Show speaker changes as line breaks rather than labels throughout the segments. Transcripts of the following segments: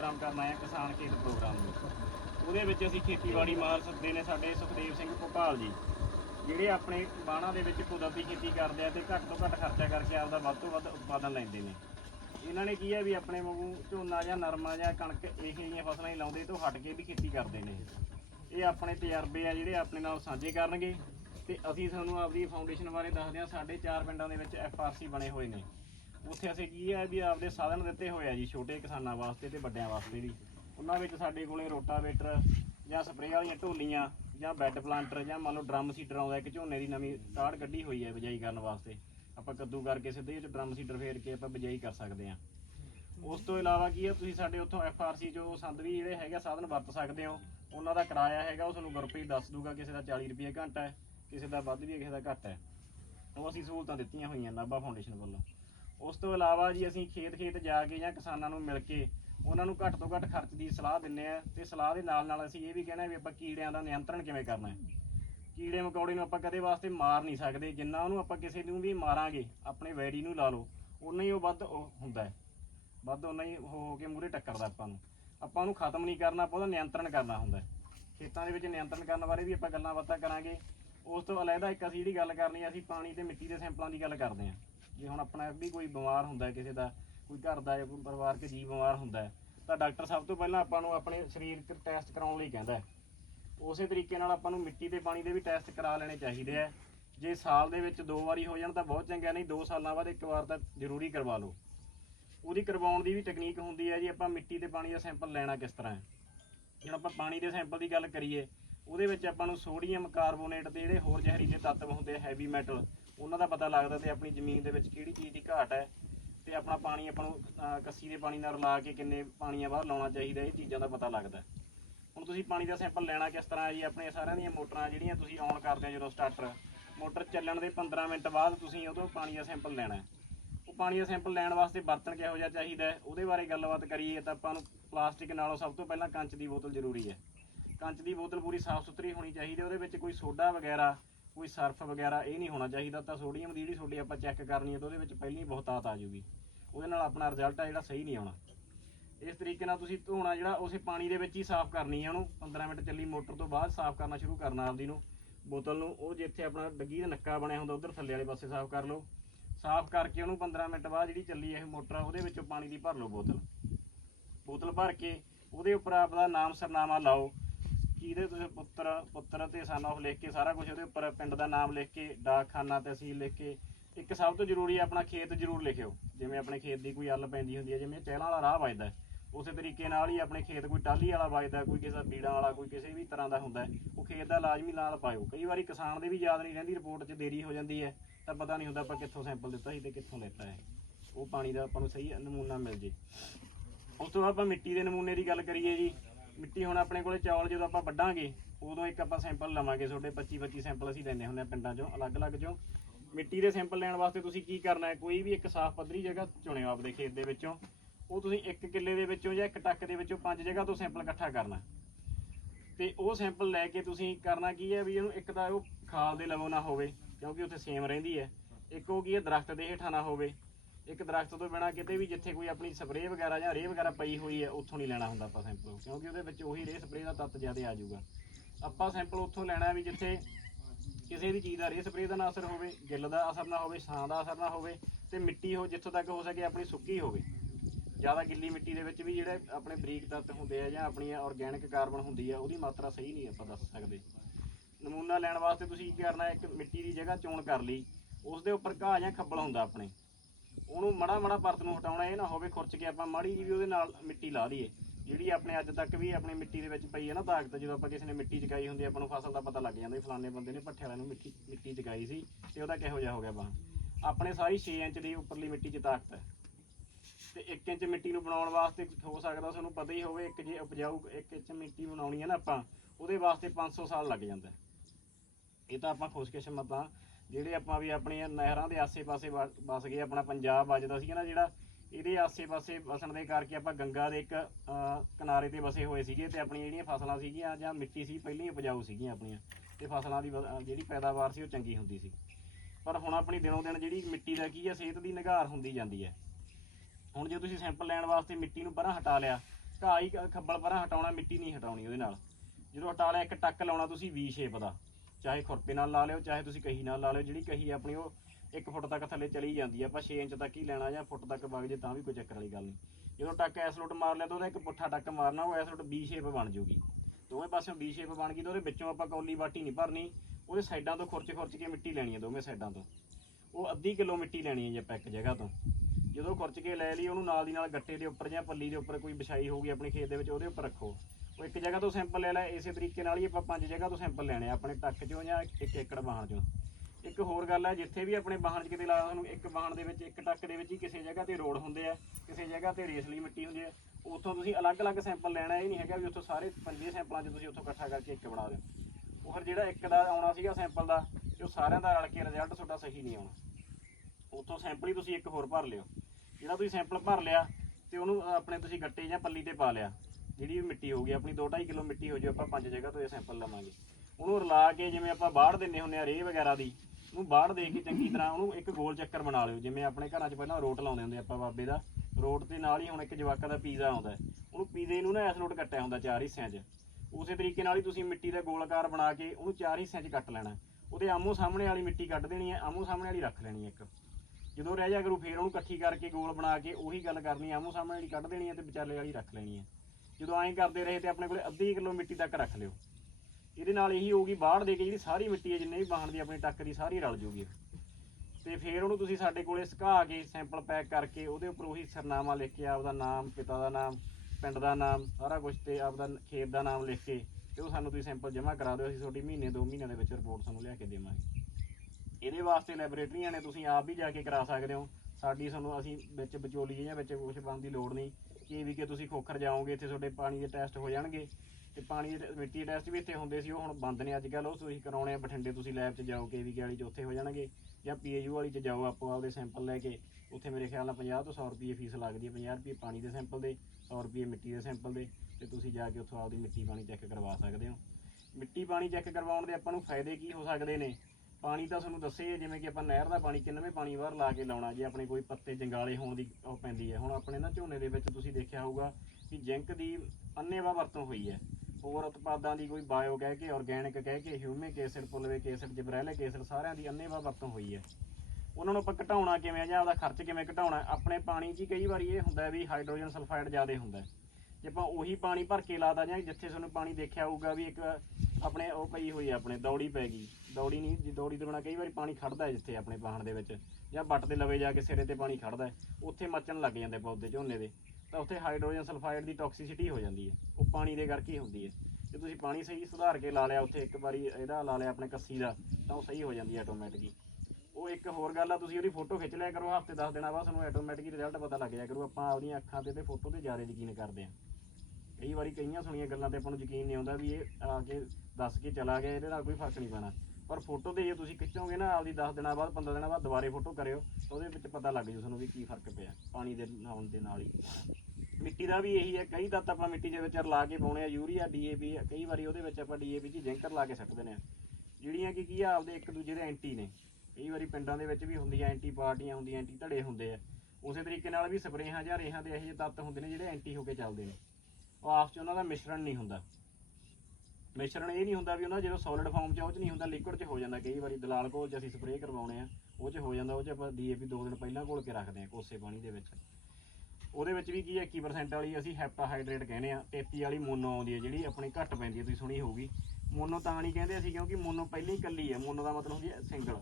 Programme ਕਰਨ ਆਏ ਕਿਸਾਨ ਖੇਤ ਪ੍ਰੋਗਰਾਮ ਨੂੰ। ਉਹਦੇ ਵਿੱਚ ਅਸੀਂ ਖੇਤੀਬਾੜੀ ਮਾਹਰ ਸੱਦੇ ਨੇ ਸਾਡੇ ਸੁਖਦੇਵ ਸਿੰਘ ਭੋਪਾਲ ਜੀ, ਜਿਹੜੇ ਆਪਣੇ ਬਾਣਾ ਦੇ ਵਿੱਚ ਕੁਦਰਤੀ ਖੇਤੀ ਕਰਦੇ ਆ ਤੇ ਘੱਟ ਤੋਂ ਘੱਟ ਖਰਚਾ ਕਰਕੇ ਆਪਦਾ ਵੱਧ ਤੋਂ ਵੱਧ ਉਤਪਾਦਨ ਲੈਂਦੇ ਨੇ। ਇਹਨਾਂ ਨੇ ਕੀ ਹੈ ਵੀ ਆਪਣੇ ਵਾਂਗੂ ਝੋਨਾ ਜਾਂ ਨਰਮਾ ਜਾਂ ਕਣਕ ਇਹ ਜਿਹੀਆਂ ਫਸਲਾਂ ਹੀ ਲਾਉਂਦੇ ਤੋਂ ਹਟ ਕੇ ਵੀ ਖੇਤੀ ਕਰਦੇ ਨੇ। ਇਹ ਆਪਣੇ ਤਜਰਬੇ ਆ ਜਿਹੜੇ ਆਪਣੇ ਨਾਲ ਸਾਂਝੇ ਕਰਨਗੇ ਤੇ ਅਸੀਂ ਤੁਹਾਨੂੰ ਆਪਦੀ ਫਾਊਂਡੇਸ਼ਨ ਬਾਰੇ ਦੱਸਦੇ ਹਾਂ। ਸਾਡੇ ਚਾਰ ਪਿੰਡਾਂ ਦੇ ਵਿੱਚ ਐਫਆਰਸੀ ਬਣੇ ਹੋਏ ਨੇ। ਉੱਥੇ ਅਸੀਂ ਕੀ ਹੈ ਵੀ ਆਪਦੇ ਸਾਧਨ ਦਿੱਤੇ ਹੋਏ ਆ ਜੀ, ਛੋਟੇ ਕਿਸਾਨਾਂ ਵਾਸਤੇ ਤੇ ਵੱਡਿਆਂ ਵਾਸਤੇ ਵੀ। ਉਹਨਾਂ ਵਿੱਚ ਸਾਡੇ ਕੋਲੇ ਰੋਟਾਵੇਟਰ ਜਾਂ ਸਪਰੇਅ ਵਾਲੀਆਂ ਢੋਲੀਆਂ ਜਾਂ ਬੈੱਡ ਪਲਾਂਟਰ ਜਾਂ ਮੰਨ ਲਓ ਡਰਮ ਸੀਡਰ ਆਉਂਦਾ, ਇੱਕ ਝੋਨੇ ਦੀ ਨਵੀਂ ਕਾਢ ਕੱਢੀ ਹੋਈ ਹੈ ਬਿਜਾਈ ਕਰਨ ਵਾਸਤੇ। ਆਪਾਂ ਕੱਦੂ ਕਰਕੇ ਸਿੱਧੇ ਇਹ 'ਚ ਡਰਮ ਸੀਡਰ ਫੇਰ ਕੇ ਆਪਾਂ ਬਿਜਾਈ ਕਰ ਸਕਦੇ ਹਾਂ। ਉਸ ਤੋਂ ਇਲਾਵਾ ਕੀ ਹੈ ਤੁਸੀਂ ਸਾਡੇ ਉੱਥੋਂ ਐਫਆਰਸੀ ਜੋ ਸੰਦ ਵੀ ਜਿਹੜੇ ਹੈਗੇ ਸਾਧਨ ਵਰਤ ਸਕਦੇ ਹੋ। ਉਹਨਾਂ ਦਾ ਕਿਰਾਇਆ ਹੈਗਾ, ਉਹ ਤੁਹਾਨੂੰ ਗੁਰਪ੍ਰੀਤ ਦੱਸ ਦੂਗਾ, ਕਿਸੇ ਦਾ 40 ਰੁਪਏ ਘੰਟਾ ਹੈ, ਕਿਸੇ ਦਾ ਵੱਧ ਵੀ ਹੈ, ਕਿਸੇ ਦਾ ਘੱਟ ਹੈ। ਉਹ ਅਸੀਂ ਸਹੂਲਤਾਂ ਦਿੱਤੀਆਂ ਹੋਈਆਂ ਨਾਭਾ ਫਾਊਂਡੇਸ਼ਨ ਵੱਲੋਂ। ਉਸ ਤੋਂ ਇਲਾਵਾ ਜੀ ਅਸੀਂ ਖੇਤ ਖੇਤ ਜਾ ਕੇ ਜਾਂ ਕਿਸਾਨਾਂ ਨੂੰ ਮਿਲ ਕੇ ਉਹਨਾਂ ਨੂੰ ਘੱਟ ਤੋਂ ਘੱਟ ਖਰਚ ਦੀ ਸਲਾਹ ਦਿੰਨੇ ਆ ਤੇ ਸਲਾਹ ਦੇ ਨਾਲ ਨਾਲ ਅਸੀਂ ਇਹ ਵੀ ਕਹਿਣਾ ਵੀ ਆਪਾਂ ਕੀੜਿਆਂ ਦਾ ਨਿਯੰਤਰਣ ਕਿਵੇਂ ਕਰਨਾ ਹੈ। ਕੀੜੇ ਮਕੌੜੇ ਨੂੰ ਆਪਾਂ ਕਦੇ ਵਾਸਤੇ ਮਾਰ ਨਹੀਂ ਸਕਦੇ, ਜਿੰਨਾ ਉਹਨੂੰ ਆਪਾਂ ਕਿਸੇ ਨੂੰ ਵੀ ਮਾਰਾਂਗੇ, ਆਪਣੇ ਵੈਰੀ ਨੂੰ ਲਾ ਲਓ ਉਨਾ ਹੀ ਉਹ ਵੱਧ ਉਹ ਹੁੰਦਾ ਹੈ। ਵੱਧ ਉਨਾ ਹੀ ਹੋ ਕੇ ਮੂਰੇ ਟੱਕਰਦਾ ਆਪਾਂ ਨੂੰ। ਆਪਾਂ ਉਹਨੂੰ ਖਤਮ ਨਹੀਂ ਕਰਨਾ, ਆਪਾਂ ਉਹਦਾ ਨਿਯੰਤਰਣ ਕਰਨਾ ਹੁੰਦਾ ਖੇਤਾਂ ਦੇ ਵਿੱਚ ਨਿਯੰਤਰਣ ਕਰਨ ਬਾਰੇ ਵੀ ਆਪਾਂ ਗੱਲਾਂ ਬਾਤਾਂ ਕਰਾਂਗੇ। ਉਸ ਤੋਂ ਅਲੱਗਾ ਇੱਕ ਅਸੀਂ ਜਿਹੜੀ ਗੱਲ ਕਰਨੀ ਹੈ, ਅਸੀਂ ਪਾਣੀ ਤੇ ਮਿੱਟੀ ਦੇ ਸੈਂਪਲਾਂ ਦੀ ਗੱਲ ਕਰਦੇ ਹਾਂ। ਜੇ ਹੁਣ ਆਪਣਾ ਵੀ ਕੋਈ ਬਿਮਾਰ ਹੁੰਦਾ ਹੈ ਕਿਸੇ ਦਾ, ਕੋਈ ਘਰ ਦਾ ਜਾਂ ਕੋਈ ਪਰਿਵਾਰਕ ਜੀਵ ਬਿਮਾਰ ਹੁੰਦਾ ਹੈ, ਤਾਂ ਡਾਕਟਰ ਸਭ ਤੋਂ ਪਹਿਲਾਂ ਆਪਾਂ ਨੂੰ ਆਪਣੇ ਸਰੀਰ ਤੇ ਟੈਸਟ ਕਰਾਉਣ ਲਈ ਕਹਿੰਦਾ ਹੈ। ਉਸੇ ਤਰੀਕੇ ਨਾਲ ਆਪਾਂ ਨੂੰ ਮਿੱਟੀ ਤੇ ਪਾਣੀ ਦੇ ਵੀ ਟੈਸਟ ਕਰਾ ਲੈਣੇ ਚਾਹੀਦੇ ਆ ਜੇ ਸਾਲ ਦੇ ਵਿੱਚ ਦੋ ਵਾਰੀ ਹੋ ਜਾਣ ਤਾਂ ਬਹੁਤ ਚੰਗਾ, ਨਹੀਂ ਦੋ ਸਾਲਾਂ ਬਾਅਦ ਇੱਕ ਵਾਰ ਤਾਂ ਜ਼ਰੂਰੀ ਕਰਵਾ ਲਓ। ਉਹਦੀ ਕਰਵਾਉਣ ਦੀ ਵੀ ਟੈਕਨੀਕ ਹੁੰਦੀ ਹੈ ਜੀ, ਆਪਾਂ ਮਿੱਟੀ ਤੇ ਪਾਣੀ ਦਾ ਸੈਂਪਲ ਲੈਣਾ ਕਿਸ ਤਰ੍ਹਾਂ ਹੈ। ਜਦੋਂ ਆਪਾਂ ਪਾਣੀ ਦੇ ਸੈਂਪਲ ਦੀ ਗੱਲ ਕਰੀਏ, ਉਹਦੇ ਵਿੱਚ ਆਪਾਂ ਨੂੰ ਸੋਡੀਅਮ ਕਾਰਬੋਨੇਟ ਤੇ ਜਿਹੜੇ ਹੋਰ ਜ਼ਹਿਰੀਲੇ ਤੱਤਵ ਹੁੰਦੇ ਹੈਵੀ ਮੈਟਲ ਉਹਨਾਂ ਦਾ ਪਤਾ ਲੱਗਦਾ ਤੇ ਆਪਣੀ ਜ਼ਮੀਨ ਦੇ ਵਿੱਚ ਕਿਹੜੀ ਚੀਜ਼ ਦੀ ਘਾਟ ਹੈ ਤੇ ਆਪਣਾ ਪਾਣੀ ਆਪਾਂ ਨੂੰ ਅਹ, ਕੱਸੀ ਦੇ ਪਾਣੀ ਨਾਲ ਰਲਾ ਕੇ ਕਿੰਨੇ ਪਾਣੀਆਂ ਬਾਹਰ ਲਾਉਣਾ ਚਾਹੀਦਾ ਇਹ ਚੀਜ਼ਾਂ ਦਾ ਪਤਾ ਲੱਗਦਾ ਹੁਣ ਤੁਸੀਂ ਪਾਣੀ ਦਾ ਸੈਂਪਲ ਲੈਣਾ ਕਿਸ ਤਰ੍ਹਾਂ ਹੈ ਜੀ? ਆਪਣੇ ਸਾਰਿਆਂ ਦੀਆਂ ਮੋਟਰਾਂ ਜਿਹੜੀਆਂ ਤੁਸੀਂ ਔਨ ਕਰਦੇ ਹੋ ਜਦੋਂ ਸਟਾਰਟਰ ਮੋਟਰ ਚੱਲਣ ਦੇ 15 ਮਿੰਟ ਬਾਅਦ ਤੁਸੀਂ ਉਦੋਂ ਪਾਣੀ ਦਾ ਸੈਂਪਲ ਲੈਣਾ ਹੈ। ਉਹ ਪਾਣੀ ਦਾ ਸੈਂਪਲ ਲੈਣ ਵਾਸਤੇ ਬਰਤਨ ਕਿਹੋ ਜਿਹਾ ਚਾਹੀਦਾ ਹੈ? ਉਹਦੇ ਬਾਰੇ ਗੱਲਬਾਤ ਕਰੀਏ ਤਾਂ ਆਪਾਂ ਨੂੰ ਪਲਾਸਟਿਕ ਨਾਲੋਂ ਸਭ ਤੋਂ ਪਹਿਲਾਂ ਕੰਚ ਦੀ ਬੋਤਲ ਜ਼ਰੂਰੀ ਹੈ। ਕੰਚ ਦੀ ਬੋਤਲ ਪੂਰੀ ਸਾਫ਼ ਸੁਥਰੀ ਹੋਣੀ ਚਾਹੀਦੀ ਹੈ ਉਹਦੇ ਵਿੱਚ ਕੋਈ ਸੋਡਾ ਵਗੈਰਾ ਕੋਈ ਸਰਫ ਵਗੈਰਾ ਇਹ ਨਹੀਂ ਹੋਣਾ ਚਾਹੀਦਾ ਤਾਂ ਸੋਡੀਅਮ ਦੀ ਜਿਹੜੀ ਤੁਹਾਡੀ ਆਪਾਂ ਚੈੱਕ ਕਰਨੀ ਹੈ ਤਾਂ ਉਹਦੇ ਵਿੱਚ ਪਹਿਲੀ ਬਹੁਤਾਤ ਆ ਜੂਗੀ ਉਹਦੇ ਨਾਲ ਆਪਣਾ ਰਿਜ਼ਲਟ ਆ ਜਿਹੜਾ ਸਹੀ ਨਹੀਂ ਆਉਣਾ। ਇਸ ਤਰੀਕੇ ਨਾਲ ਤੁਸੀਂ ਧੋਣਾ ਜਿਹੜਾ ਉਸੇ ਪਾਣੀ ਦੇ ਵਿੱਚ ਹੀ ਸਾਫ਼ ਕਰਨੀ ਹੈ ਉਹਨੂੰ। 15 ਮਿੰਟ ਚੱਲੀ ਮੋਟਰ ਤੋਂ ਬਾਅਦ ਸਾਫ਼ ਕਰਨਾ ਸ਼ੁਰੂ ਕਰਨਾ ਆਪਦੀ ਨੂੰ। ਬੋਤਲ ਨੂੰ ਉਹ ਜਿੱਥੇ ਆਪਣਾ ਡੱਗੀ ਦਾ ਨੱਕਾ ਬਣਿਆ ਹੁੰਦਾ ਉਧਰ ਥੱਲੇ ਵਾਲੇ ਪਾਸੇ ਸਾਫ਼ ਕਰ ਲਓ। ਸਾਫ਼ ਕਰਕੇ ਉਹਨੂੰ 15 ਮਿੰਟ ਬਾਅਦ ਜਿਹੜੀ ਚੱਲੀ ਇਹ ਮੋਟਰ ਆ, ਉਹਦੇ ਵਿੱਚੋਂ ਪਾਣੀ ਦੀ ਭਰ ਲਓ ਬੋਤਲ। ਬੋਤਲ ਭਰ ਕੇ ਉਹਦੇ ਉੱਪਰ ਆਪਦਾ ਨਾਮ ਸਰਨਾਮਾ ਲਾਓ। ਕਿਹਦੇ ਤੁਸੀਂ ਪੁੱਤਰ ਪੁੱਤਰ ਤੇ ਸਾਨਾ ਉਹ ਲਿਖ ਕੇ ਸਾਰਾ ਕੁਝ ਉਹਦੇ ਉੱਪਰ, ਪਿੰਡ ਦਾ ਨਾਮ ਲਿਖ ਕੇ, ਡਾਕਖਾਨਾ ਤਹਿਸੀਲ ਲਿਖ ਕੇ, ਇੱਕ ਸਭ ਤੋਂ ਜ਼ਰੂਰੀ ਆਪਣਾ ਖੇਤ ਜ਼ਰੂਰ ਲਿਖਿਓ। ਜਿਵੇਂ ਆਪਣੇ ਖੇਤ ਦੀ ਕੋਈ ਅੱਲ ਪੈਂਦੀ ਹੁੰਦੀ ਹੈ, ਜਿਵੇਂ ਚਹਿਲਾਂ ਵਾਲਾ ਰਾਹ ਵੱਜਦਾ ਉਸੇ ਤਰੀਕੇ ਨਾਲ ਹੀ ਆਪਣੇ ਖੇਤ ਕੋਈ ਟਾਲੀ ਵਾਲਾ ਵੱਜਦਾ ਕੋਈ ਕਿਸੇ ਦਾ ਬੀੜਾਂ ਵਾਲਾ, ਕੋਈ ਕਿਸੇ ਵੀ ਤਰ੍ਹਾਂ ਦਾ ਹੁੰਦਾ ਉਹ ਖੇਤ ਦਾ ਲਾਜ਼ਮੀ ਨਾਲ ਪਾਇਓ। ਕਈ ਵਾਰੀ ਕਿਸਾਨ ਦੇ ਵੀ ਯਾਦ ਨਹੀਂ ਰਹਿੰਦੀ, ਰਿਪੋਰਟ 'ਚ ਦੇਰੀ ਹੋ ਜਾਂਦੀ ਹੈ, ਤਾਂ ਪਤਾ ਨਹੀਂ ਹੁੰਦਾ ਆਪਾਂ ਕਿੱਥੋਂ ਸੈਂਪਲ ਦਿੱਤਾ ਸੀ ਤੇ ਕਿੱਥੋਂ ਲੈਤਾ ਹੈ। ਉਹ ਪਾਣੀ ਦਾ ਆਪਾਂ ਨੂੰ ਸਹੀ ਨਮੂਨਾ ਮਿਲ ਜੇ। ਉਸ ਤੋਂ ਬਾਅਦ ਆਪਾਂ ਮਿੱਟੀ ਦੇ ਨਮੂਨੇ ਦੀ ਗੱਲ ਕਰੀਏ ਜੀ। ਮਿੱਟੀ ਹੁਣ ਆਪਣੇ ਕੋਲੇ ਚੌਲ ਜਦੋਂ ਆਪਾਂ ਵੱਢਾਂਗੇ, ਉਦੋਂ ਇੱਕ ਆਪਾਂ ਸੈਂਪਲ ਲਵਾਂਗੇ ਤੁਹਾਡੇ 25 25 ਸੈਂਪਲ ਅਸੀਂ ਲੈਂਦੇ ਹੁੰਦੇ ਆ ਪਿੰਡਾਂ 'ਚੋਂ, ਅਲੱਗ-ਅਲੱਗ 'ਚੋਂ। ਮਿੱਟੀ ਦੇ ਸੈਂਪਲ ਲੈਣ ਵਾਸਤੇ ਤੁਸੀਂ ਕੀ ਕਰਨਾ ਹੈ? ਕੋਈ ਵੀ ਇੱਕ ਸਾਫ਼ ਪੱਧਰੀ ਜਗ੍ਹਾ ਚੁਣਿਓ ਆਪਦੇ ਖੇਤ ਦੇ ਵਿੱਚੋਂ। ਉਹ ਤੁਸੀਂ ਇੱਕ ਕਿੱਲੇ ਦੇ ਵਿੱਚੋਂ ਜਾਂ ਇੱਕ ਟੱਕ ਦੇ ਵਿੱਚੋਂ ਪੰਜ ਜਗ੍ਹਾ ਤੋਂ ਸੈਂਪਲ ਇਕੱਠਾ ਕਰਨਾ। ਤੇ ਉਹ ਸੈਂਪਲ ਲੈ ਕੇ ਤੁਸੀਂ ਕਰਨਾ ਕੀ ਹੈ ਵੀ ਇਹਨੂੰ ਇੱਕ ਤਾਂ ਉਹ ਖਾਲ ਦੇ ਲਵੋ ਨਾ ਹੋਵੇ, ਕਿਉਂਕਿ ਉੱਥੇ ਸੇਮ ਰਹਿੰਦੀ ਹੈ। ਇੱਕ ਉਹ ਕੀ ਹੈ? ਦਰਖਤ ਦੇ ਹੇਠਾਂ ਨਾ ਹੋਵੇ। ਇੱਕ ਦਰਖਤ ਤੋਂ ਬਿਨਾ ਕਿਤੇ ਵੀ ਜਿੱਥੇ ਕੋਈ ਆਪਣੀ ਸਪਰੇਅ ਵਗੈਰਾ ਜਾਂ ਰੇਹ ਵਗੈਰਾ ਪਈ ਹੋਈ ਹੈ, ਉੱਥੋਂ ਨਹੀਂ ਲੈਣਾ ਹੁੰਦਾ ਆਪਾਂ ਸੈਂਪਲ ਕਿਉਂਕਿ ਉਹਦੇ ਵਿੱਚ ਉਹੀ ਰੇਹ ਸਪਰੇਅ ਦਾ ਤੱਤ ਜ਼ਿਆਦਾ ਆ ਜਾਊਗਾ। ਆਪਾਂ ਸੈਂਪਲ ਉੱਥੋਂ ਲੈਣਾ ਵੀ ਜਿੱਥੇ ਕਿਸੇ ਵੀ ਚੀਜ਼ ਦਾ ਰੇਹ ਸਪਰੇਅ ਦਾ ਨਾ ਅਸਰ ਹੋਵੇ, ਗਿੱਲ ਦਾ ਅਸਰ ਨਾ ਹੋਵੇ ਛਾਂ ਦਾ ਅਸਰ ਨਾ ਹੋਵੇ, ਤੇ ਮਿੱਟੀ ਹੋ, ਜਿੱਥੋਂ ਤੱਕ ਹੋ ਸਕੇ ਆਪਣੀ ਸੁੱਕੀ ਹੋਵੇ। ਜ਼ਿਆਦਾ ਗਿੱਲੀ ਮਿੱਟੀ ਦੇ ਵਿੱਚ ਵੀ ਜਿਹੜੇ ਆਪਣੇ ਬਰੀਕ ਤੱਤ ਹੁੰਦੇ ਆ ਜਾਂ ਆਪਣੀ ਆਰਗੈਨਿਕ ਕਾਰਬਨ ਹੁੰਦੀ ਆ, ਉਹਦੀ ਮਾਤਰਾ ਸਹੀ ਨਹੀਂ ਆਪਾਂ ਦੱਸ ਸਕਦੇ। ਨਮੂਨਾ ਲੈਣ ਵਾਸਤੇ ਤੁਸੀਂ ਕੀ ਕਰਨਾ, ਇੱਕ ਮਿੱਟੀ ਦੀ ਜਗ੍ਹਾ ਚੋਣ ਕਰ ਲਈ, ਉਸ ਦੇ ਉੱਪਰ ਘਾਹ ਜਾਂ ਖੱਬਲ ਹੁੰਦਾ ਆਪਣੇ। ਉਹਨੂੰ ਮੜਾ ਮੜਾ ਪਰਤ ਨੂੰ ਹਟਾਉਣਾ, ਇਹ ਨਾ ਹੋਵੇ ਖੁਰਚ ਕੇ ਆਪਾਂ ਮਾੜੀ ਜਿਹੀ ਵੀ ਉਹਦੇ ਨਾਲ ਮਿੱਟੀ ਲਾ ਦਈਏ ਜਿਹੜੀ ਆਪਣੇ ਅੱਜ ਤੱਕ ਵੀ ਆਪਣੀ ਮਿੱਟੀ ਦੇ ਵਿੱਚ ਪਈ ਹੈ ਨਾ ਤਾਕਤ, ਜਦੋਂ ਆਪਾਂ ਕਿਸੇ ਨੇ ਮਿੱਟੀ ਚਕਾਈ ਹੁੰਦੀ ਆਪਾਂ ਨੂੰ ਫਸਲ ਦਾ ਪਤਾ ਲੱਗ ਜਾਂਦਾ ਵੀ ਫਲਾਣੇ ਬੰਦੇ ਨੇ ਪੱਠੇ ਵਾਲਿਆਂ ਨੂੰ ਮਿੱਟੀ ਮਿੱਟੀ ਚਕਾਈ ਸੀ ਤੇ ਉਹਦਾ ਕਿਹੋ ਜਿਹਾ ਹੋ ਗਿਆ ਬਾਹ ਆਪਣੇ ਸਾਰੀ 6 ਇੰਚ ਦੀ ਉੱਪਰਲੀ ਮਿੱਟੀ 'ਚ ਤਾਕਤ ਹੈ। ਤੇ 1 ਇੰਚ ਮਿੱਟੀ ਨੂੰ ਬਣਾਉਣ ਵਾਸਤੇ ਹੋ ਸਕਦਾ ਤੁਹਾਨੂੰ ਪਤਾ ਹੀ ਹੋਵੇ, ਇੱਕ ਜੇ ਉਪਜਾਊ 1 ਇੰਚ ਮਿੱਟੀ ਬਣਾਉਣੀ ਹੈ ਨਾ ਆਪਾਂ, ਉਹਦੇ ਵਾਸਤੇ 500 ਸਾਲ ਲੱਗ ਜਾਂਦਾ ਇਹ ਤਾਂ ਆਪਾਂ ਖੁਸ਼ਕਿਸਮਤ ਆ ਜਿਹੜੇ ਆਪਾਂ ਵੀ ਆਪਣੀਆਂ ਨਹਿਰਾਂ ਦੇ ਆਸੇ-ਪਾਸੇ ਵ- ਵਸ ਗਏ, ਆਪਣਾ ਪੰਜਾਬ ਵੱਜਦਾ ਸੀ ਨਾ ਜਿਹੜਾ, ਇਹਦੇ ਆਸੇ-ਪਾਸੇ ਵਸਣ ਦੇ ਕਰਕੇ ਆਪਾਂ ਗੰਗਾ ਦੇ ਇੱਕ ਕਿਨਾਰੇ ਤੇ ਵਸੇ ਹੋਏ ਸੀਗੇ ਤੇ ਆਪਣੀਆਂ ਜਿਹੜੀਆਂ ਫਸਲਾਂ ਸੀਗੀਆਂ ਜਾਂ ਮਿੱਟੀ ਸੀ, ਪਹਿਲਾਂ ਹੀ ਉਪਜਾਊ ਸੀਗੀਆਂ ਆਪਣੀਆਂ ਤੇ ਫਸਲਾਂ ਦੀ ਵ- ਜਿਹੜੀ ਪੈਦਾਵਾਰ ਸੀ ਉਹ ਚੰਗੀ ਹੁੰਦੀ ਸੀ। ਪਰ ਹੁਣ ਆਪਣੀ ਦਿਨੋਂ ਦਿਨ ਜਿਹੜੀ ਮਿੱਟੀ ਦਾ ਕੀ ਹੈ ਸਿਹਤ ਦੀ ਨਿਗਾਰ ਹੁੰਦੀ ਜਾਂਦੀ ਹੈ। ਹੁਣ ਜੇ ਤੁਸੀਂ ਸੈਂਪਲ ਲੈਣ ਵਾਸਤੇ ਮਿੱਟੀ ਨੂੰ ਪਰਾਂ ਹਟਾ ਲਿਆ, ਘਾਹ ਹੀ ਖੱਬਲ ਪਰਾਂ ਹਟਾਉਣਾ, ਮਿੱਟੀ ਨਹੀਂ ਹਟਾਉਣੀ ਉਹਦੇ ਨਾਲ। ਜਦੋਂ ਹਟਾ ਲਿਆ, ਇੱਕ ਟੱਕ ਲਾਉਣਾ ਤੁਸੀਂ ਵੀ ਸ਼ੇਪ ਦਾ। ਚਾਹੇ ਖੁਰਪੇ ਨਾਲ ਲਾ ਲਿਓ, ਚਾਹੇ ਤੁਸੀਂ ਕਹੀ ਨਾਲ ਲਾ ਲਿਓ, ਜਿਹੜੀ ਕਹੀ ਆਪਣੀ ਉਹ 1 ਫੁੱਟ ਤੱਕ ਥੱਲੇ ਚਲੀ ਜਾਂਦੀ ਆ, ਆਪਾਂ 6 ਇੰਚ ਤੱਕ ਹੀ ਲੈਣਾ ਜਾਂ ਫੁੱਟ ਤੱਕ ਵਗ ਜੇ ਤਾਂ ਵੀ ਕੋਈ ਚੱਕਰ ਵਾਲੀ ਗੱਲ ਨਹੀਂ। ਜਦੋਂ ਟੱਕ ਐਸ ਲੋਟ ਮਾਰ ਲਿਆ ਤਾਂ ਉਹਦਾ ਇੱਕ ਪੁੱਠਾ ਟੱਕ ਮਾਰਨਾ, ਉਹ ਐਸ ਲੋਟ ਵੀ ਸ਼ੇਪ ਬਣ ਜਾਊਗੀ। ਦੋਵੇਂ ਪਾਸਿਓਂ ਬੀ ਸ਼ੇਪ ਬਣ ਗਈ ਤਾਂ ਉਹਦੇ ਵਿੱਚੋਂ ਆਪਾਂ ਕੌਲੀ ਬਾਟੀ ਨਹੀਂ ਭਰਨੀ, ਉਹਦੇ ਸਾਈਡਾਂ ਤੋਂ ਖੁਰਚ ਖੁਰਚ ਕੇ ਮਿੱਟੀ ਲੈਣੀ ਹੈ ਦੋਵੇਂ ਸਾਈਡਾਂ ਤੋਂ। ਉਹ ਅੱਧੀ ਕਿਲੋ ਮਿੱਟੀ ਲੈਣੀ ਹੈ ਜੇ ਆਪਾਂ ਇੱਕ ਜਗ੍ਹਾ ਤੋਂ। ਜਦੋਂ ਖੁਰਚ ਕੇ ਲੈ ਲਈ, ਉਹਨੂੰ ਨਾਲ ਦੀ ਨਾਲ ਗੱਟੇ ਦੇ ਉੱਪਰ ਜਾਂ ਪੱਲੀ ਦੇ ਉੱਪਰ ਕੋਈ ਵਿਛਾਈ ਹੋਊਗੀ ਆਪਣੇ ਖੇਤ ਦੇ ਵਿੱਚ, ਉਹਦੇ ਉੱਪਰ ਰੱਖੋ। ਉਹ ਇੱਕ ਜਗ੍ਹਾ ਤੋਂ ਸੈਂਪਲ ਲੈ ਲੈ, ਇਸੇ ਤਰੀਕੇ ਨਾਲ ਹੀ ਆਪਾਂ ਪੰਜ ਜਗ੍ਹਾ ਤੋਂ ਸੈਂਪਲ ਲੈਣੇ ਆ, ਆਪਣੇ ਟੱਕ ਚੋਂ ਜਾਂ ਇੱਕ ਏਕੜ ਬਾਹਣ ਚੋਂ। ਇੱਕ ਹੋਰ ਗੱਲ ਹੈ, ਜਿੱਥੇ ਵੀ ਆਪਣੇ ਬਾਹਣ 'ਚ ਕਿਤੇ ਲਾਇਆ ਤੁਹਾਨੂੰ ਇੱਕ ਬਾਹਣ ਦੇ ਵਿੱਚ, ਇੱਕ ਟੱਕ ਦੇ ਵਿੱਚ ਹੀ ਕਿਸੇ ਜਗ੍ਹਾ ਤੇ ਰੋਡ ਹੁੰਦੇ ਆ, ਕਿਸੇ ਜਗ੍ਹਾ ਤੇ ਰੇਸਲੀ ਮਿੱਟੀ ਹੁੰਦੀ ਹੈ ਉੱਥੋਂ ਤੁਸੀਂ ਅਲੱਗ-ਅਲੱਗ ਸੈਂਪਲ ਲੈਣਾ, ਇਹ ਨਹੀਂ ਹੈਗਾ ਵੀ ਉੱਥੋਂ ਸਾਰੇ ਪੰਜੇ ਸੈਂਪਲਾਂ 'ਚ ਤੁਸੀਂ ਉੱਥੋਂ ਇਕੱਠਾ ਕਰਕੇ ਇੱਕ ਬਣਾ ਦਿਓ। ਉਹ ਫਿਰ ਜਿਹੜਾ ਇੱਕ ਦਾ ਆਉਣਾ ਸੀਗਾ ਸੈਂਪਲ ਦਾ, ਤੇ ਉਹ ਸਾਰਿਆਂ ਦਾ ਰਲ ਕੇ ਰਿਜ਼ਲਟ ਤੁਹਾਡਾ ਸਹੀ ਨਹੀਂ ਆਉਣਾ। ਉੱਥੋਂ ਸੈਂਪਲ ਹੀ ਤੁਸੀਂ ਇੱਕ ਹੋਰ ਭਰ ਲਿਓ। ਜਿਹੜਾ ਤੁਸੀਂ ਸੈਂਪਲ ਭਰ ਲਿਆ, ਤੇ ਉਹਨੂੰ ਆਪਣੇ ਤੁਸੀਂ ਗੱਟੇ ਜਾਂ ਪੱਲੀ ਤੇ ਪਾ ਲਿਆ। ਜਿਹੜੀ ਵੀ ਮਿੱਟੀ ਹੋਊਗੀ, ਆਪਣੀ 2.5 ਕਿਲੋ ਮਿੱਟੀ ਹੋ ਜਾਊ, ਆਪਾਂ ਪੰਜ ਜਗ੍ਹਾ ਤੋਂ ਇਹ ਸੈਂਪਲ ਲਵਾਂਗੇ। ਉਹਨੂੰ ਰਲਾ ਕੇ ਜਿਵੇਂ ਆਪਾਂ ਬਾਹਰ ਦਿੰਨੇ ਹੁੰਨੇ ਆ, ਰੇਹ ਵਗੈਰਾ ਦੀ, ਉਹਨੂੰ ਬਾਹਰ ਦੇ ਕੇ ਚੰਗੀ ਤਰ੍ਹਾਂ ਉਹਨੂੰ ਇੱਕ ਗੋਲ ਚੱਕਰ ਬਣਾ ਲਿਓ। ਜਿਵੇਂ ਆਪਣੇ ਘਰਾਂ 'ਚ ਪਹਿਲਾਂ ਰੋਟ ਲਾਉਂਦੇ ਹੁੰਦੇ ਆਪਾਂ ਬਾਬੇ ਦਾ, ਰੋਟ ਦੇ ਨਾਲ ਹੀ ਹੁਣ ਇੱਕ ਜਵਾਕਾਂ ਦਾ ਪੀਜ਼ਾ ਆਉਂਦਾ। ਉਹਨੂੰ ਪੀਜ਼ੇ ਨੂੰ ਨਾ ਐਸ ਰੋਟ ਕੱਟਿਆ ਹੁੰਦਾ ਚਾਰ ਹਿੱਸਿਆਂ 'ਚ। ਉਸੇ ਤਰੀਕੇ ਨਾਲ ਹੀ ਤੁਸੀਂ ਮਿੱਟੀ ਦਾ ਗੋਲਕਾਰ ਬਣਾ ਕੇ ਉਹਨੂੰ ਚਾਰ ਹਿੱਸਿਆਂ 'ਚ ਕੱਟ ਲੈਣਾ। ਉਹਦੇ ਆਮੋ ਸਾਹਮਣੇ ਵਾਲੀ ਮਿੱਟੀ ਕੱਢ ਦੇਣੀ ਹੈ, ਆਮੋ ਸਾਹਮਣੇ ਵਾਲੀ ਰੱਖ ਲੈਣੀ ਹੈ ਇੱਕ। ਜਦੋਂ ਰਹਿ ਜਾ ਕਰੂ, ਫੇਰ ਉਹਨੂੰ ਇਕੱਠੀ ਕਰਕੇ ਗੋਲ ਬਣਾ ਕੇ ਉਹੀ ਗੱਲ ਕਰਨੀ, ਆਮੋ ਸਾਹਮਣੇ ਵਾਲੀ ਕੱਢ ਦੇਣੀ ਹੈ ਤੇ ਵਿਚਾਲੇ ਵਾਲੀ ਰੱਖ ਲੈਣੀ ਹੈ। ਜਦੋਂ ਐਂ ਕਰਦੇ ਰਹੇ ਤੇ ਆਪਣੇ ਕੋਲੇ ਅੱਧੀ ਕਿਲੋ ਮਿੱਟੀ ਤੱਕ ਰੱਖ ਲਿਓ। ਇਹਦੇ ਨਾਲ ਇਹੀ ਹੋਊਗੀ ਬਾਹਰ ਦੇ ਕੇ ਜਿਹੜੀ ਸਾਰੀ ਮਿੱਟੀ ਹੈ, ਜਿੰਨੇ ਵੀ ਬਾਹਣ ਦੀ ਆਪਣੀ ਟੱਕ ਦੀ, ਸਾਰੀ ਰਲ ਜੂਗੀ। ਤੇ ਫਿਰ ਉਹਨੂੰ ਤੁਸੀਂ ਸਾਡੇ ਕੋਲੇ ਸੁਕਾ ਕੇ ਸੈਂਪਲ ਪੈਕ ਕਰਕੇ ਉਹਦੇ ਉੱਪਰ ਉਹੀ ਸਰਨਾਮਾ ਲਿਖ ਕੇ ਆਪਦਾ ਨਾਮ, ਪਿਤਾ ਦਾ ਨਾਮ, ਪਿੰਡ ਦਾ ਨਾਮ, ਸਾਰਾ ਕੁਝ ਤੇ ਆਪਦਾ ਖੇਤ ਦਾ ਨਾਮ ਲਿਖ ਕੇ ਤੇ ਉਹ ਸਾਨੂੰ ਤੁਸੀਂ ਸੈਂਪਲ ਜਮ੍ਹਾਂ ਕਰਾ ਦਿਓ, ਅਸੀਂ ਤੁਹਾਡੀ ਮਹੀਨੇ, ਦੋ ਮਹੀਨਿਆਂ ਦੇ ਵਿੱਚ ਰਿਪੋਰਟ ਸਾਨੂੰ ਲਿਆ ਕੇ ਦੇਵਾਂਗੇ। ਇਹਦੇ ਵਾਸਤੇ ਲੈਬੋਰੇਟਰੀਆਂ ਨੇ ਤੁਸੀਂ ਆਪ ਵੀ ਜਾ ਕੇ ਕਰਾ ਸਕਦੇ ਹੋ। ਸਾਡੀ ਤੁਹਾਨੂੰ ਅਸੀਂ ਵਿੱਚ ਵਿਚੋਲੀ ਜਾਂ ਵਿੱਚ ਕੁਝ ਪਾਉਣ ਦੀ ਲੋੜ ਨਹੀਂ ਕਿ ਵੀ ਕਿ ਤੁਸੀਂ ਖੋਖਰ ਜਾਓਗੇ, ਇੱਥੇ ਤੁਹਾਡੇ ਪਾਣੀ ਦੇ ਟੈਸਟ ਹੋ ਜਾਣਗੇ ਤੇ ਪਾਣੀ ਦੇ ਮਿੱਟੀ ਦੇ ਟੈਸਟ ਵੀ ਇੱਥੇ ਹੁੰਦੇ ਸੀ, ਉਹ ਹੁਣ ਬੰਦ ਨੇ ਅੱਜ ਕੱਲ੍ਹ, ਉਹ ਤੁਸੀਂ ਕਰਾਉਣੇ ਆ, ਬਠਿੰਡੇ ਤੁਸੀਂ ਲੈਬ 'ਚ ਜਾਓ ਕੇ ਵੀ ਵਾਲੀ 'ਚ ਉੱਥੇ ਹੋ ਜਾਣਗੇ ਜਾਂ ਪੀਏਯੂ ਵਾਲੀ 'ਚ ਜਾਓ ਆਪੋ ਆਪਦੇ ਸੈਂਪਲ ਲੈ ਕੇ, ਉੱਥੇ ਮੇਰੇ ਖਿਆਲ ਨਾਲ 50 ਤੋਂ 100 ਰੁਪਏ ਫੀਸ ਲੱਗਦੀ ਹੈ 50 ਰੁਪਏ ਪਾਣੀ ਦੇ ਸੈਂਪਲ ਦੇ 100 ਰੁਪਏ ਮਿੱਟੀ ਦੇ ਸੈਂਪਲ ਦੇ ਤੇ ਤੁਸੀਂ ਜਾ ਕੇ ਉੱਥੋਂ ਆਪਦੀ ਮਿੱਟੀ ਪਾਣੀ ਚੈੱਕ ਕਰਵਾ ਸਕਦੇ ਹੋ। ਮਿੱਟੀ ਪਾਣੀ ਚੈੱਕ ਕਰਵਾਉਣ ਦੇ ਆਪਾਂ ਨੂੰ ਫਾਇਦੇ ਕੀ ਹੋ ਸਕਦੇ ਨੇ? ਪਾਣੀ ਤਾਂ ਤੁਹਾਨੂੰ ਦੱਸੇ ਜਿਵੇਂ ਕਿ ਆਪਾਂ ਨਹਿਰ ਦਾ ਪਾਣੀ ਕਿੰਨਵੇਂ ਪਾਣੀ ਬਾਹਰ ਲਾ ਕੇ ਲਾਉਣਾ, ਜੇ ਆਪਣੇ ਕੋਈ ਪੱਤੇ ਜੰਗਾਲੇ ਹੋਣ ਦੀ ਉਹ ਪੈਂਦੀ ਹੈ ਹੁਣ ਆਪਣੇ ਨਾ ਝੋਨੇ ਦੇ ਵਿੱਚ ਤੁਸੀਂ ਦੇਖਿਆ ਹੋਊਗਾ ਕਿ ਜਿੰਕ ਦੀ ਅੰਨੇਵਾਹ ਵਰਤੋਂ ਹੋਈ ਹੈ ਹੋਰ ਉਤਪਾਦਾਂ ਦੀ ਕੋਈ ਬਾਇਓ ਕਹਿ ਕੇ ਆਰਗੈਨਿਕ ਕਹਿ ਕੇ humic acid fulvic acid gibberellic acid ਸਾਰਿਆਂ ਦੀ ਅੰਨੇਵਾਹ ਵਰਤੋਂ ਹੋਈ ਹੈ ਉਹਨਾਂ ਨੂੰ ਆਪਾਂ ਘਟਾਉਣਾ ਕਿਵੇਂ ਆ ਜਾਂ ਆਪਦਾ ਖਰਚ ਕਿਵੇਂ ਘਟਾਉਣਾ, ਆਪਣੇ ਪਾਣੀ 'ਚ ਕਈ ਵਾਰੀ ਇਹ ਹੁੰਦਾ ਵੀ ਹਾਈਡਰੋਜਨ ਸਲਫਾਈਡ ਜ਼ਿਆਦਾ ਹੁੰਦਾ। ਹੈ ਜੇ ਆਪਾਂ ਉਹੀ ਪਾਣੀ ਭਰ ਕੇ ਲਾਦਾ ਜਾਂ ਜਿੱਥੇ ਤੁਹਾਨੂੰ ਪਾਣੀ ਦੇਖਿਆ ਹੋਊਗਾ ਵੀ ਇੱਕ ਆਪਣੇ ਉਹ ਪਈ ਹੋਈ ਹੈ ਆਪਣੇ, ਦੌੜੀ ਪੈ ਗਈ। ਦੌੜੀ ਨਹੀਂ, ਜੀ ਦੌੜੀ ਤੋਂ ਬਿਨਾ ਕਈ ਵਾਰੀ ਪਾਣੀ ਖੜਦਾ ਹੈ ਜਿੱਥੇ ਆਪਣੇ ਬਾਹਣ ਦੇ ਵਿੱਚ ਜਾਂ ਬੱਟ ਦੇ ਲਵੇ ਜਾ ਕੇ ਸਿਰੇ ਤੇ ਪਾਣੀ ਖੜਦਾ ਹੈ, ਉੱਥੇ ਮੱਚਣ ਲੱਗ ਜਾਂਦੇ ਪੌਦੇ ਝੋਨੇ ਦੇ, ਤਾਂ ਉੱਥੇ ਹਾਈਡਰੋਜਨ ਸਲਫਾਈਡ ਦੀ ਟੌਕਸਿਸਿਟੀ ਹੋ ਜਾਂਦੀ ਹੈ, ਉਹ ਪਾਣੀ ਦੇ ਕਰਕੇ ਹੀ ਹੁੰਦੀ ਹੈ। ਜੇ ਤੁਸੀਂ ਪਾਣੀ ਸਹੀ ਸੁਧਾਰ ਕੇ ਲਾ ਲਿਆ, ਉੱਥੇ ਇੱਕ ਵਾਰੀ ਇਹਦਾ ਲਾ ਲਿਆ ਆਪਣੇ ਕੱਸੀ ਦਾ, ਤਾਂ ਉਹ ਸਹੀ ਹੋ ਜਾਂਦੀ ਹੈ ਆਟੋਮੈਟਿਕਲੀ ਉਹ ਇੱਕ ਹੋਰ ਗੱਲ ਆ, ਤੁਸੀਂ ਉਹਦੀ ਫੋਟੋ ਖਿੱਚ ਲਿਆ ਕਰੋ, ਹਫ਼ਤੇ 10 ਦਿਨਾਂ ਬਾਅਦ ਤੁਹਾਨੂੰ ਆਟੋਮੈਟਿਕਲੀ ਰਿਜ਼ਲਟ ਪਤਾ ਲੱਗ ਜਾਇਆ ਕਰੂ, ਆਪਾਂ ਆਪਣੀਆਂ ਅੱਖਾਂ ਤੇ ਤੇ ਫੋਟੋ ਤੇ ਜ਼ਿਆਦਾ ਯਕੀਨ ਕਰਦੇ ਹਾਂ। ਕਈ ਵਾਰੀ ਕਈਆਂ ਸੁਣੀਆਂ ਗੱਲਾਂ ਤੇ ਆਪਾਂ ਨੂੰ ਯਕੀਨ ਨਹੀਂ ਆਉਂਦਾ ਵੀ ਇਹ ਆ ਕੇ ਦੱਸ ਕੇ ਚਲਾ ਗਿਆ, ਇਹਦੇ ਨਾਲ ਕੋਈ ਫ਼ਰਕ ਨਹੀਂ ਪੈਣਾ। ਪਰ ਫੋਟੋ ਤੇ ਜੇ ਤੁਸੀਂ ਖਿੱਚੋਗੇ ਨਾ, ਆਪਦੀ 10 ਦਿਨਾਂ ਬਾਅਦ 15 ਦਿਨਾਂ ਬਾਅਦ ਦੁਬਾਰੇ ਫੋਟੋ ਕਰਿਓ, ਤਾਂ ਉਹਦੇ ਵਿੱਚ ਪਤਾ ਲੱਗ ਜੂ ਤੁਹਾਨੂੰ ਵੀ ਕੀ ਫ਼ਰਕ ਪਿਆ, ਪਾਣੀ ਦੇ ਨਾਲ ਦੇ ਨਾਲ ਹੀ। ਮਿੱਟੀ ਦਾ ਵੀ ਇਹੀ ਹੈ, ਕਈ ਤੱਤ ਆਪਾਂ ਮਿੱਟੀ ਦੇ ਵਿੱਚ ਰਲਾ ਕੇ ਪਾਉਣੇ ਆ, ਯੂਰੀਆ ਡੀਏਪੀ ਕਈ ਵਾਰੀ ਉਹਦੇ ਵਿੱਚ ਆਪਾਂ ਡੀਏਪੀ ਚ ਜ਼ਿੰਕ ਲਾ ਕੇ ਸੱਟ ਦਿੰਦੇ ਆ। ਜਿਹੜੀਆਂ ਕਿ ਕੀ ਆ, ਆਪਦੇ ਇੱਕ ਦੂਜੇ ਦੇ ਐਂਟੀ ਨੇ। ਕਈ ਵਾਰੀ ਪਿੰਡਾਂ ਦੇ ਵਿੱਚ ਵੀ ਹੁੰਦੀਆਂ ਐਂਟੀ ਪਾਰਟੀਆਂ ਹੁੰਦੀਆਂ, ਐਂਟੀ ਧੜੇ ਹੁੰਦੇ ਆ। ਉਸੇ ਤਰੀਕੇ ਨਾਲ ਵੀ ਸਪਰੇਹਾਂ ਜਾਂ ਰੇਹਾਂ ਦੇ ਇਹੋ ਜਿਹੇ ਤੱਤ ਹੁੰਦੇ ਨੇ ਜਿਹੜੇ ਐਂਟੀ ਹੋ ਕੇ ਚੱਲਦੇ ਨੇ। ਉਹ ਆਪਸ ਚ ਉਹਨਾਂ ਦਾ ਮਿਸ਼ਰਣ ਨਹੀਂ ਹੁੰਦਾ। ਮਿਸ਼ਰਣ ਇਹ ਨਹੀਂ ਹੁੰਦਾ ਵੀ ਉਹਨਾਂ ਜਦੋਂ ਸੋਲਿਡ ਫਾਰਮ ਚ ਉਹ ਚ ਨਹੀਂ ਹੁੰਦਾ ਲਿਕੁਇਡ ਚ ਹੋ ਜਾਂਦਾ। ਕਈ ਵਾਰੀ ਦਲਾਲ ਕੋਲ ਜੇ ਅਸੀਂ ਸਪਰੇਅ ਕਰਵਾਉਣੇ ਆ, ਉਹ ਚ ਹੋ ਜਾਂਦਾ, ਉਹ ਚ ਆਪਾਂ ਡੀਏਪੀ ਦੋ ਦਿਨ ਪਹਿਲਾਂ ਘੋਲ ਕੇ ਰੱਖਦੇ ਆ ਕੋਸੇ ਪਾਣੀ ਦੇ ਵਿੱਚ। ਉਹਦੇ ਵਿੱਚ ਵੀ ਕੀ ਹੈ 21% ਵਾਲੀ ਅਸੀਂ ਹੈਪਟਾਹਾਈਡਰੇਟ ਕਹਿੰਦੇ ਆ 33 ਵਾਲੀ ਮੋਨੋ ਆਉਂਦੀ ਹੈ ਜਿਹੜੀ ਆਪਣੀ ਘੱਟ ਪੈਂਦੀ ਹੈ ਤੁਸੀਂ ਸੁਣੀ ਹੋਊਗੀ। ਮੋਨੋ ਤਾਂ ਨਹੀਂ ਕਹਿੰਦੇ ਅਸੀਂ, ਕਿਉਂਕਿ ਮੋਨੋ ਪਹਿਲਾਂ ਹੀ ਇਕੱਲੀ ਹੈ ਮੋਨੋ ਦਾ ਮਤਲਬ ਹੁੰਦੀ ਹੈ ਸਿੰਗਲ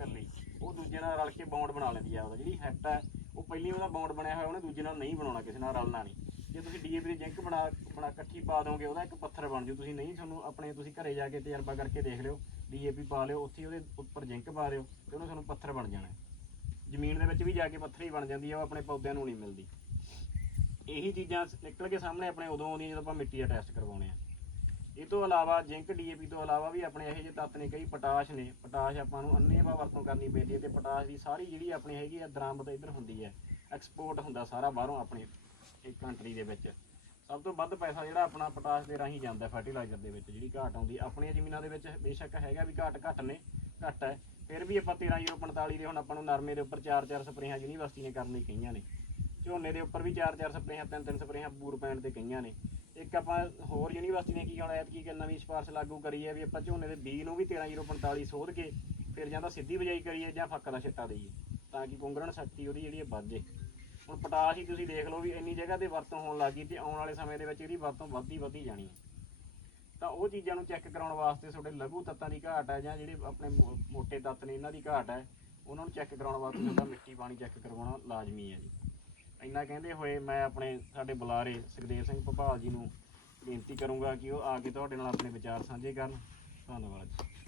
ਇਕੱਲੀ ਉਹ ਦੂਜੇ ਨਾਲ ਰਲ ਕੇ ਬੌਂਡ ਬਣਾ ਲੈਂਦੀ ਆ, ਉਹਦਾ ਜਿਹੜੀ ਹੈਪਟ ਹੈ ਉਹ ਪਹਿਲੀ ਉਹਦਾ ਬੌਂਡ ਬਣਿਆ ਹੋਇਆ, ਉਹਨੇ ਦੂਜੇ ਨਾਲ ਨਹੀਂ ਬਣਾਉਣਾ, ਕਿਸੇ ਨਾਲ ਰਲਣਾ ਨਹੀਂ। ਜੇ ਤੁਸੀਂ ਡੀਏਪੀ ਦੀ ਜਿੰਕ ਬਣਾ ਬਣਾ ਇਕੱਠੀ ਪਾ ਦੋਗੇ, ਉਹਦਾ ਇੱਕ ਪੱਥਰ ਬਣ ਜੂ। ਤੁਸੀਂ ਨਹੀਂ ਤੁਹਾਨੂੰ ਆਪਣੇ, ਤੁਸੀਂ ਘਰੇ ਜਾ ਕੇ ਤਜਰਬਾ ਕਰਕੇ ਦੇਖ ਲਿਓ ਡੀਏਪੀ ਪਾ ਲਿਓ, ਉੱਥੇ ਉਹਦੇ ਉੱਪਰ ਜਿੰਕ ਪਾ ਦਿਓ, ਤੇ ਉਹਨੂੰ ਤੁਹਾਨੂੰ ਪੱਥਰ ਬਣ ਜਾਣਾ। ਜ਼ਮੀਨ ਦੇ ਵਿੱਚ ਵੀ ਜਾ ਕੇ ਪੱਥਰ ਹੀ ਬਣ ਜਾਂਦੀ ਆ, ਉਹ ਆਪਣੇ ਪੌਦਿਆਂ ਨੂੰ ਨਹੀਂ ਮਿਲਦੀ। ਇਹੀ ਚੀਜ਼ਾਂ ਨਿਕਲ ਕੇ ਸਾਹਮਣੇ ਆਪਣੇ ਉਦੋਂ ਆਉਂਦੀਆਂ ਜਦੋਂ ਆਪਾਂ ਮਿੱਟੀ ਦਾ ਟੈਸਟ ਕਰਵਾਉਣੇ ਆ। ਇਹ ਤੋਂ ਇਲਾਵਾ ਜ਼ਿੰਕ ਡੀਏਪੀ ਤੋਂ ਇਲਾਵਾ ਵੀ ਆਪਣੇ ਇਹੋ ਜਿਹੇ ਤੱਤ ਨੇ, ਕਈ ਪੋਟਾਸ਼ ਨੇ, ਪੋਟਾਸ਼ ਆਪਾਂ ਨੂੰ ਅੰਨੇਵਾਹ ਵਰਤੋਂ ਕਰਨੀ ਪੈਂਦੀ ਹੈ ਤੇ ਪੋਟਾਸ਼ ਦੀ ਸਾਰੀ ਜਿਹੜੀ ਆਪਣੀ ਹੈਗੀ ਆ ਦਰਾਮਦ ਇੱਧਰ ਹੁੰਦੀ ਹੈ ਐਕਸਪੋਰਟ ਹੁੰਦਾ ਸਾਰਾ ਬਾਹਰੋਂ ਆਪਣੇ ਇੱਕ ਕੰਟਰੀ ਦੇ ਵਿੱਚ। ਸਭ ਤੋਂ ਵੱਧ ਪੈਸਾ ਜਿਹੜਾ ਆਪਣਾ ਪੋਟਾਸ਼ ਦੇ ਰਾਹੀਂ ਜਾਂਦਾ ਫਰਟੀਲਾਈਜ਼ਰ ਦੇ ਵਿੱਚ, ਜਿਹੜੀ ਘਾਟ ਆਉਂਦੀ ਆਪਣੀਆਂ ਜ਼ਮੀਨਾਂ ਦੇ ਵਿੱਚ ਬੇਸ਼ੱਕ ਹੈਗਾ ਵੀ ਘਾਟ ਘੱਟ ਨੇ, ਘੱਟ ਹੈ, ਫਿਰ ਵੀ ਆਪਾਂ 13045 ਦੇ ਹੁਣ ਆਪਾਂ ਨੂੰ ਨਰਮੇ ਦੇ ਉੱਪਰ ਚਾਰ ਚਾਰ ਸਪਰੇਹਾਂ ਯੂਨੀਵਰਸਿਟੀ ਨੇ ਕਰਨ ਲਈ ਕਹੀਆਂ ਨੇ। ਝੋਨੇ ਦੇ ਉੱਪਰ ਵੀ ਚਾਰ ਚਾਰ ਸਪਰੇਹਾਂ ਤਿੰਨ ਤਿੰਨ ਸਪਰੇਹਾਂ ਬੂਰ ਪੈਣ ਤੇ ਕਹੀਆਂ ਨੇ। ਇੱਕ ਆਪਾਂ ਹੋਰ ਯੂਨੀਵਰਸਿਟੀ ਨੇ ਕੀ ਹੁਣ ਐਤਕੀ ਗੱਲ ਨਵੀਂ ਸਿਫਾਰਿਸ਼ ਲਾਗੂ ਕਰੀ ਹੈ ਵੀ ਆਪਾਂ ਝੋਨੇ ਦੇ ਬੀ ਨੂੰ ਵੀ 13045 ਸੋਧ ਕੇ ਫਿਰ ਜਾਂ ਤਾਂ ਸਿੱਧੀ ਬਿਜਾਈ ਕਰੀਏ ਜਾਂ ਫੱਕ ਦਾ ਛਿੱਟਾ ਦੇਈਏ, ਤਾਂ ਕਿ ਕੁੰਗਰਣ ਸ਼ਕਤੀ ਉਹਦੀ ਜਿਹੜੀ ਹੈ ਵੱਧ ਜੇ। ਹੁਣ ਪਟਾਸ਼ ਹੀ ਤੁਸੀਂ ਦੇਖ ਲਓ ਵੀ ਇੰਨੀ ਜਗ੍ਹਾ ਤੇ ਵਰਤੋਂ ਹੋਣ ਲੱਗੀ ਤੇ ਆਉਣ ਵਾਲੇ ਸਮੇਂ ਦੇ ਵਿੱਚ ਇਹਦੀ ਵਰਤੋਂ ਵੱਧਦੀ ਵੱਧਦੀ ਜਾਣੀ ਹੈ। ਤਾਂ ਉਹ ਚੀਜ਼ਾਂ ਨੂੰ ਚੈੱਕ ਕਰਾਉਣ ਵਾਸਤੇ ਤੁਹਾਡੇ ਲਘੂ ਤੱਤਾਂ ਦੀ ਘਾਟ ਹੈ ਜਾਂ ਜਿਹੜੇ ਆਪਣੇ ਮੋਟੇ ਤੱਤ ਨੇ ਇਹਨਾਂ ਦੀ ਘਾਟ ਹੈ, ਉਹਨਾਂ ਨੂੰ ਚੈੱਕ ਕਰਾਉਣ ਵਾਸਤੇ ਤੁਹਾਡਾ ਮਿੱਟੀ ਪਾਣੀ ਚੈੱਕ ਕਰਵਾਉਣਾ ਲਾਜ਼ਮੀ ਹੈ ਜੀ। ਇੰਨਾ ਕਹਿੰਦੇ ਹੋਏ ਮੈਂ ਆਪਣੇ ਸਾਡੇ ਬੁਲਾਰੇ ਸੁਖਦੇਵ ਸਿੰਘ ਭੋਪਾਲ ਜੀ ਨੂੰ ਬੇਨਤੀ ਕਰੂੰਗਾ ਕਿ ਉਹ ਆ ਕੇ ਤੁਹਾਡੇ ਨਾਲ ਆਪਣੇ ਵਿਚਾਰ ਸਾਂਝੇ ਕਰਨ। ਧੰਨਵਾਦ ਜੀ।